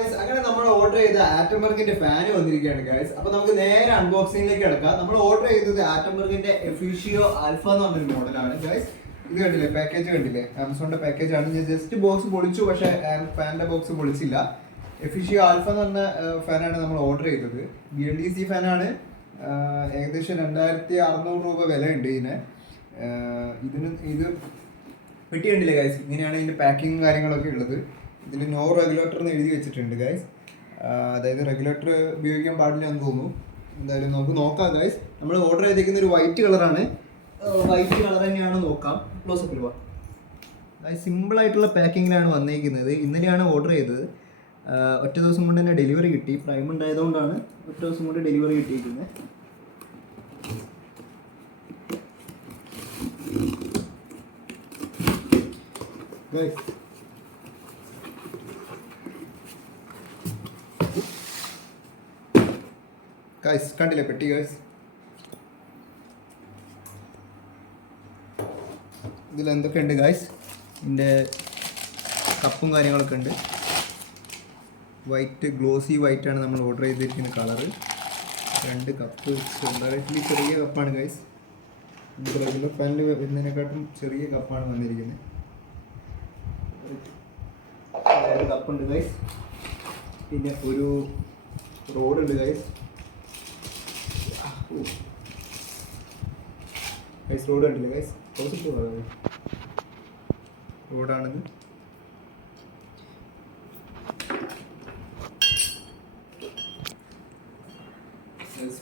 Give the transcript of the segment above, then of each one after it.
അങ്ങനെ നമ്മൾ ഓർഡർ ചെയ്ത ആറ്റംബർഗിന്റെ ഫാന് വന്നിരിക്കുകയാണ് ഗൈസ്. അപ്പൊ നമുക്ക് നേരെ അൺബോക്സിംഗിലേക്ക് കിടക്കാം. നമ്മൾ ഓർഡർ ചെയ്തത് ആറ്റംബർഗിന്റെ എഫിഷിയോ ആൽഫ എന്ന് പറഞ്ഞൊരു മോഡലാണ് ഗൈസ്. ഇത് കണ്ടില്ലേ, പാക്കേജ് കണ്ടില്ലേ, ആമസോണിന്റെ പാക്കേജ് ആണ്. ഞാൻ ജസ്റ്റ് ബോക്സ് പൊളിച്ചു, പക്ഷെ ഫാനിന്റെ ബോക്സ് പൊളിച്ചില്ല. എഫിഷിയോ ആൽഫ എന്ന് പറഞ്ഞ ഫാനാണ് നമ്മൾ ഓർഡർ ചെയ്തത്. BLDC ഫാനാണ്. ഏകദേശം 2600 രൂപ വില ഉണ്ട് ഇതിന്. ഇത് പെട്ടി കണ്ടില്ലേ ഗൈസ്, ഇങ്ങനെയാണ് ഇതിന്റെ പാക്കിങ് കാര്യങ്ങളൊക്കെ ഉള്ളത്. ഇതിൽ നോ റെഗുലേറ്റർ എന്ന് എഴുതി വെച്ചിട്ടുണ്ട് ഗൈസ്. അതായത് റെഗുലേറ്റർ ഉപയോഗിക്കാൻ പാടില്ല എന്ന് തോന്നുന്നു. എന്തായാലും നമുക്ക് നോക്കാം ഗൈസ്. നമ്മൾ ഓർഡർ ചെയ്തിരിക്കുന്ന ഒരു വൈറ്റ് കളറാണ്. വൈറ്റ് കളർ തന്നെയാണ്, നോക്കാം. ക്ലോസപ്പിൽ പോവാം. അതായത് സിമ്പിളായിട്ടുള്ള പാക്കിങ്ങിലാണ് വന്നിരിക്കുന്നത്. ഇന്നലെയാണ് ഓർഡർ ചെയ്തത്. ഒറ്റ ദിവസം കൊണ്ട് തന്നെ ഡെലിവറി കിട്ടി. പ്രൈം ഉണ്ടായതുകൊണ്ടാണ് ഒറ്റ ദിവസം കൊണ്ട് ഡെലിവറി കിട്ടിയിരിക്കുന്നത്. ഗൈസ് ഗൈസ് കണ്ടില്ലേ പെട്ടി ഗൈസ്. ഇതിൽ എന്തൊക്കെ ഉണ്ട് ഗൈസ്? ഇതിൻ്റെ കപ്പും കാര്യങ്ങളൊക്കെ ഉണ്ട്. വൈറ്റ്, ഗ്ലോസി വൈറ്റ് ആണ് നമ്മൾ ഓർഡർ ചെയ്തിരിക്കുന്ന കളറ്. 2 കപ്പ്, കമ്പാരിറ്റീവ്ലി ചെറിയ കപ്പാണ് ഗൈസ്. റെഗുലർ ഫാനിൽ വരുന്നതിനെക്കാട്ടും ചെറിയ കപ്പാണ് വന്നിരിക്കുന്നത്. കപ്പുണ്ട് ഗൈസ്. പിന്നെ ഒരു റോഡുണ്ട് ഗൈസ്. ഗൈസ് റോഡ് കണ്ടില്ലേ ഗൈസ്, റോഡാണിത്.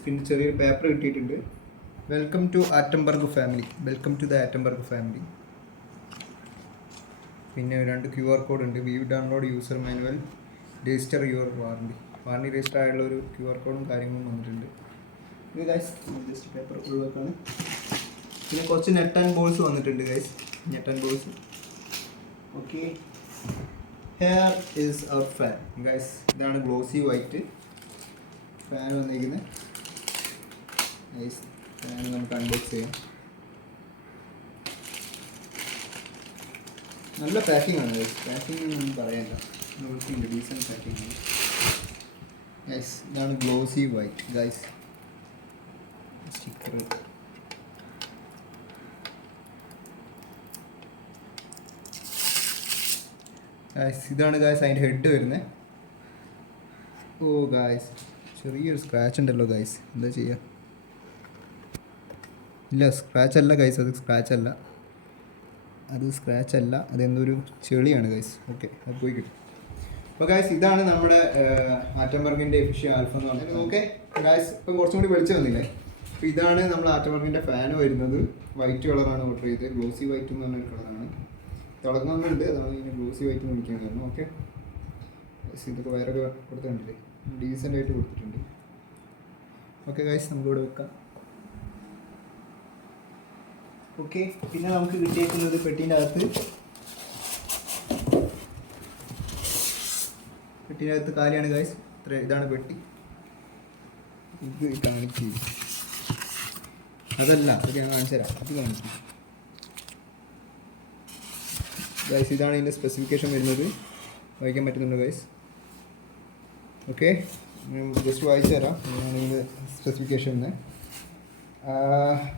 പിന്നെ ചെറിയൊരു പേപ്പർ കിട്ടിയിട്ടുണ്ട്. Welcome to Atomberg family, welcome to the Atomberg family. പിന്നെ 2 QR കോഡ് ഉണ്ട്. View download user manual, register your warranty. Warranty register ആയുള്ള ഒരു QR കോഡും കാര്യങ്ങളും വന്നിട്ടുണ്ട്. ഇത് ഗൈസ് ജസ്റ്റ് പേപ്പർ ഒഴിവാക്കാണ്. പിന്നെ കുറച്ച് നെറ്റ് ആൻഡ് ബോൾസ് വന്നിട്ടുണ്ട് guys, net and balls. Okay, here is our fan guys. ഇതാണ് ഗ്ലോസി വൈറ്റ് ഫാൻ വന്നിരിക്കുന്നത് ഗൈസ്. ഫാൻ നമുക്ക് അൺബോക്സ് ചെയ്യാം. നല്ല പാക്കിംഗ് ആണ് ഗൈസ്, പാക്കിംഗ് ഒന്നും പറയാനില്ല, നോക്കിയുണ്ട്, ഡീസൻറ്റ് പാക്കിംഗ് ആണ് ഗൈസ്. ഇതാണ് glossy white guys. Sticker guys. ഇതാണ് ഗൈസ് അതിൻ്റെ ഹെഡ് വരുന്നത്. ഓ ഗൈസ്, ചെറിയൊരു സ്ക്രാച്ച് ഉണ്ടല്ലോ ഗൈസ്, എന്താ ചെയ്യുക? ഇല്ല, സ്ക്രാച്ച് അല്ല ഗൈസ്, അത് സ്ക്രാച്ച് അല്ല, അതെന്തൊരു ചെളിയാണ് ഗൈസ്. ഓക്കെ, അത് പോയി കിട്ടും. അപ്പോൾ ഗൈസ് ഇതാണ് നമ്മുടെ ആറ്റംബർഗിൻ്റെ എഫിഷിയോ ആൽഫ എന്ന് പറഞ്ഞത്. ഓക്കെ ഗൈസ്, ഇപ്പം കുറച്ചും കൂടി വെളിച്ചം വന്നില്ലേ. അപ്പോൾ ഇതാണ് നമ്മൾ ആറ്റംബർഗിൻ്റെ ഫാൻ വരുന്നത്. വൈറ്റ് കളറാണ് ഓർഡർ ചെയ്തത്. ഗ്ലോസി വൈറ്റ് എന്ന് പറഞ്ഞൊരു കളറാണ്. തിളങ്ങുന്നുണ്ട്, അതാണ് ഇതിന് ഗ്ലോസി വൈറ്റ് എന്ന് വിളിക്കാൻ കാരണം. ഓക്കെ, ഇതൊക്കെ വയറൊക്കെ കൊടുത്തിട്ടുണ്ടല്ലേ, ഡീസൻ്റ് ആയിട്ട് കൊടുത്തിട്ടുണ്ട്. ഓക്കെ ഗൈസ്, നമുക്കിവിടെ വെക്കാം. ഓക്കെ, പിന്നെ നമുക്ക് കിട്ടിയിരിക്കുന്നത് പെട്ടീൻ്റെ അകത്ത് കാലിയാണ് ഗൈസ്. ഇതാണ് പെട്ടി. ഇത് കാണിക്കും, അതല്ല, അത് ഞാൻ കാണിച്ചു തരാം. ഇത് കാണിക്കും ഗൈസ്. ഇതാണ് ഇതിൻ്റെ സ്പെസിഫിക്കേഷൻ വരുന്നത്. വായിക്കാൻ പറ്റുന്നുണ്ട് ഗൈസ്. ഓക്കെ, ജസ്റ്റ് വായിച്ചു തരാം. ഞാൻ ഇതിൻ്റെ സ്പെസിഫിക്കേഷൻ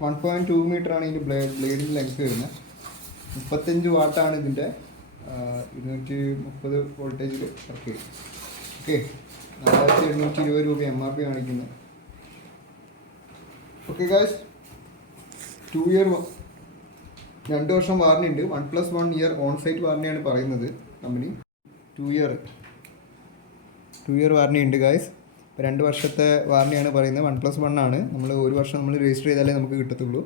1.2 മീറ്ററാണ് ഇതിൻ്റെ ബ്ലേഡിൻ്റെ ലെങ്ത് വരുന്നത്. 35 വാട്ടാണ് ഇതിൻ്റെ. 230 വോൾട്ടേജിൽ വർക്ക് ചെയ്യും. ഓക്കെ, 4720 രൂപ MRP കാണിക്കുന്നത്. ഓക്കെ ഗൈസ്, 2 ഇയർ 2 വർഷം വാറണ്ടി ഉണ്ട്. 1+1 ഇയർ ഓൺ സൈറ്റ് വാറണ്ടിയാണ് പറയുന്നത് കമ്പനി. 2 ഇയർ വാറണ്ടി ഉണ്ട് ഗൈസ്. ഇപ്പോൾ 2 വർഷത്തെ വാറണ്ടിയാണ് പറയുന്നത്. 1+1 ആണ്. നമ്മൾ 1 വർഷം നമ്മൾ രജിസ്റ്റർ ചെയ്താലേ നമുക്ക് കിട്ടത്തുള്ളൂ.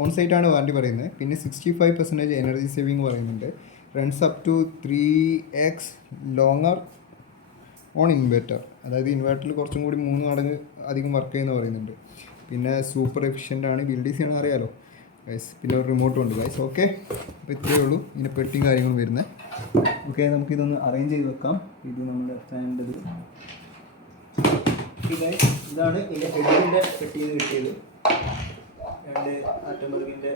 ഓൺ സൈറ്റ് ആണ് വാറണ്ടി പറയുന്നത്. പിന്നെ 65% എനർജി സേവിങ് പറയുന്നുണ്ട്. Runs up to 3x longer on inverter. അതായത് ഇൻവെർട്ടറിൽ കുറച്ചും കൂടി 3 മടങ്ങ് അധികം വർക്ക് ചെയ്യുന്ന പറയുന്നുണ്ട്. പിന്നെ സൂപ്പർ എഫിഷ്യൻ്റ് ആണ്. BLDC ആണെന്ന് അറിയാലോ ഗൈസ്. പിന്നെ ഒരു റിമോട്ടും ഉണ്ട് ഗൈസ്. ഓക്കെ, അപ്പോൾ ഇത്രയേ ഉള്ളൂ ഇതിൻ്റെ പെട്ടിയും കാര്യങ്ങളും വരുന്നത്. ഓക്കെ, നമുക്കിതൊന്ന് അറേഞ്ച് ചെയ്ത് വെക്കാം. ഇത് നമ്മുടെ ഫാനിൻ്റെത്. ഇതാണ് ഇതിൻ്റെ ഹെഡിൻ്റെ പെട്ടിയിൽ നിന്ന് കിട്ടിയത്. 2 ആറ്റംബർഗിൻ്റെ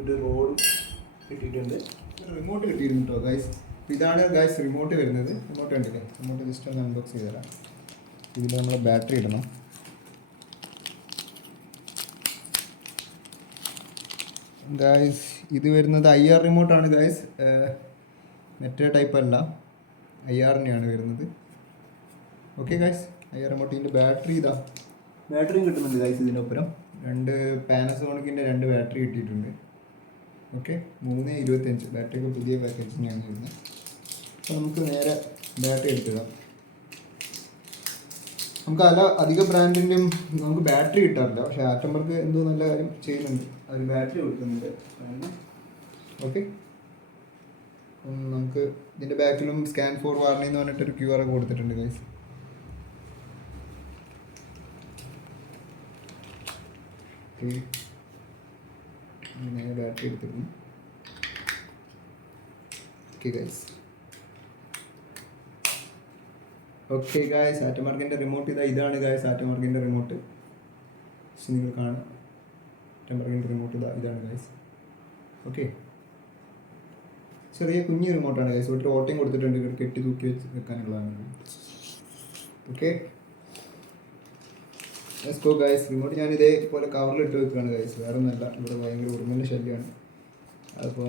ഒരു റോഡും കിട്ടിയിട്ടുണ്ട്. റിമോട്ട് കിട്ടിയിരുന്നു കേട്ടോ ഗൈസ്. ഇതാണ് ഗൈസ് റിമോട്ട് വരുന്നത്. റിമോട്ട് കണ്ടില്ലേ? റിമോട്ട് ജസ്റ്റ് ഒന്ന് അൺബോക്സ് ചെയ്ത് തരാം. ഇതിൽ നമ്മൾ ബാറ്ററി ഇടണം. ഗൈസ് ഇത് വരുന്നത് IR റിമോട്ടാണ് ഗൈസ്, മറ്റേ ടൈപ്പ് അല്ല, IR തന്നെയാണ് വരുന്നത്. Okay guys, IR remote. ഇതിൻ്റെ ബാറ്ററി ഇതാ, ബാറ്ററിയും കിട്ടുന്നുണ്ട് ഗൈസ് ഇതിനൊപ്പം. 2 പാനസോണിക്കിൻ്റെ 2 ബാറ്ററി കിട്ടിയിട്ടുണ്ട്. ഓക്കെ, 325 ബാറ്ററിയൊക്കെ പുതിയ പാക്കേജിനെയാണ് വരുന്നത്. അപ്പോൾ നമുക്ക് നേരെ ബാറ്ററി എടുത്തിടാം. നമുക്ക് അധിക ബ്രാൻഡിൻ്റെയും നമുക്ക് ബാറ്ററി കിട്ടാറില്ല, പക്ഷേ ആറ്റംബർഗ് എന്തോ നല്ല കാര്യം ചെയ്യുന്നുണ്ട്, അവർ ബാറ്ററി കൊടുക്കുന്നുണ്ട്. ഓക്കെ, നമുക്ക് ഇതിൻ്റെ ബാക്കിലും സ്കാൻ ഫോർ വാറണ്ടി എന്ന് പറഞ്ഞിട്ടൊരു QR ഒക്കെ കൊടുത്തിട്ടുണ്ട് ഗൈസ്. ഓക്കെ, നേരെ ബാറ്ററി എടുത്തിട്ടുണ്ട്. ഓക്കെ ഗൈസ്, ഓക്കെ ഗായ്സ്, ആറ്റംബർഗിൻ്റെ റിമോട്ട് ഇതാണ് ഗായ്സ്. ആറ്റംബർഗിൻ്റെ റിമോട്ട് നിങ്ങൾ കാണും. ആറ്റംബർഗിൻ്റെ റിമോട്ട് ഇതാണ് ഗായ്സ്. ഓക്കെ, ചെറിയ കുഞ്ഞു റിമോട്ടാണ് ഗായ്സ്. ഒരു ഓട്ടയും കൊടുത്തിട്ടുണ്ട്, കെട്ടി തൂക്കി വെക്കാനുള്ളതാണ്. Okay, let's go guys. Remote ഞാൻ ഇതേപോലെ കവറിലിട്ട് വെക്കുകയാണ് ഗായ്സ്, വേറെ ഒന്നുമല്ല. ഇവിടെ ഭയങ്കര ഉറുമ്പിൻ്റെ ശല്യമാണ്. അപ്പോൾ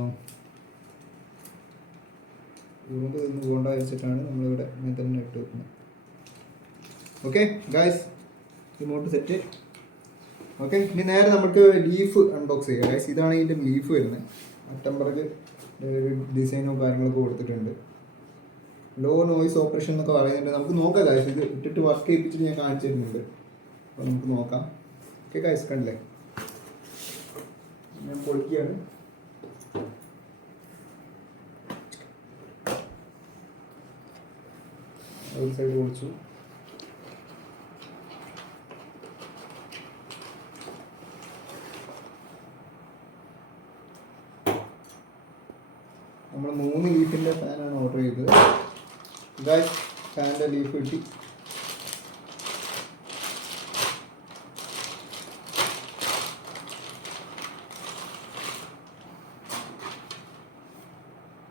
ഉറുമ്പ് നിന്ന് പോകേണ്ട വെച്ചിട്ടാണ് നമ്മളിവിടെ ഇങ്ങനെ തന്നെ ഇട്ട് വെക്കുന്നത്. Okay guys, remote set. Okay, ഇനി നേരെ നമുക്ക് ലീഫ് അൺബോക്സ് ചെയ്യാം ഗായ്സ്. ഇതാണ് ഇതിൻ്റെ ലീഫ് വരുന്നത്. ആറ്റംബർഗ് ഡിസൈനോ കാര്യങ്ങളൊക്കെ കൊടുത്തിട്ടുണ്ട്. ലോ നോയ്സ് ഓപ്പറേഷൻ എന്നൊക്കെ പറയുന്നുണ്ട്. നമുക്ക് നോക്കാം ഗായ്സ്, ഇത് ഇട്ടിട്ട് വർക്ക് ചെയ്യിപ്പിച്ചിട്ട് ഞാൻ കാണിച്ചു തരുന്നുണ്ട്. അപ്പോൾ നമുക്ക് നോക്കാം. ഓക്കെ ഗായ്സ്, കണ്ടില്ലേ? ഞാൻ പൊളിക്കുകയാണ്. ഒരു സൈഡ് പൊളിച്ചു. നമ്മൾ 3 ലീഫിൻ്റെ ഫാനാണ് ഓർഡർ ചെയ്തത് ഗായ്സ്. ഫാനിൻ്റെ ലീഫ് കിട്ടി.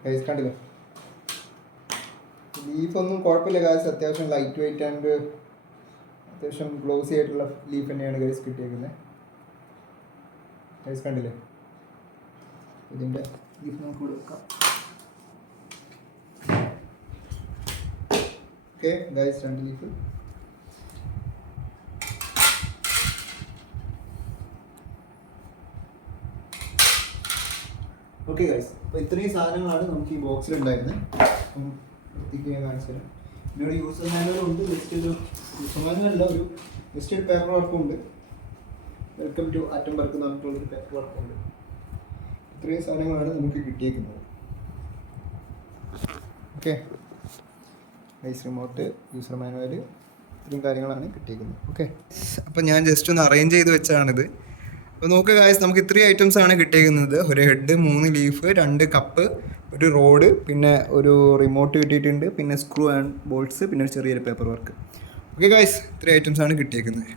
ഗായ്സ് കണ്ടില്ലേ? ലീഫൊന്നും കുഴപ്പമില്ല ഗായ്സ്, അത്യാവശ്യം ലൈറ്റ് വെയിറ്റ് ആൻഡ് അത്യാവശ്യം ഗ്ലോസി ആയിട്ടുള്ള ലീഫ് തന്നെയാണ് ഗൈസ് കിട്ടിയേക്കുന്നത്. ഗൈസ് കണ്ടില്ലേ? ഇതിൻ്റെ ലീഫ് നമുക്ക് ഇവിടെ വെക്കാം. Okay guys, 2 leaf. Okay guys, അപ്പോൾ ഇത്രയും സാധനങ്ങളാണ് നമുക്ക് ഈ ബോക്സിൽ ഉണ്ടായിരുന്നത്. ഞാൻ കാണിച്ചു തരാം. ഇതിനൊരു യൂസർ മാനുവൽ ഉണ്ട്, ജസ്റ്റ് ഒരു യൂസർ മാനുവൽ ഒരു ജസ്റ്റ് ഒരു പേപ്പർ വർക്കും ഉണ്ട്. വെൽക്കം ടു ആറ്റംബർഗ് എന്ന് പറഞ്ഞിട്ടുള്ളൊരു പേപ്പർ വർക്കും ഉണ്ട്. ഇത്രയും സാധനങ്ങളാണ് നമുക്ക് കിട്ടിയേക്കുന്നത്. Okay guys, remote, user manual, ഇത്രയും കാര്യങ്ങളാണ് കിട്ടിയേക്കുന്നത്. ഓക്കെ, അപ്പോൾ ഞാൻ ജസ്റ്റ് ഒന്ന് അറേഞ്ച് ചെയ്ത് വെച്ചതാണിത്. അപ്പോൾ നോക്കുക ഗായ്സ്, നമുക്ക് ഇത്രയും ഐറ്റംസ് ആണ് കിട്ടിയിരിക്കുന്നത്. ഒരു ഹെഡ്, 3 ലീഫ്, 2 കപ്പ്, ഒരു റോഡ്, പിന്നെ ഒരു റിമോട്ട് കിട്ടിയിട്ടുണ്ട്, പിന്നെ സ്ക്രൂ ആൻഡ് ബോൾട്ട്സ്, പിന്നെ ഒരു ചെറിയൊരു പേപ്പർ വർക്ക്. ഓക്കെ ഗായ്സ്, ഇത്രയും ഐറ്റംസ് ആണ് കിട്ടിയിരിക്കുന്നത്.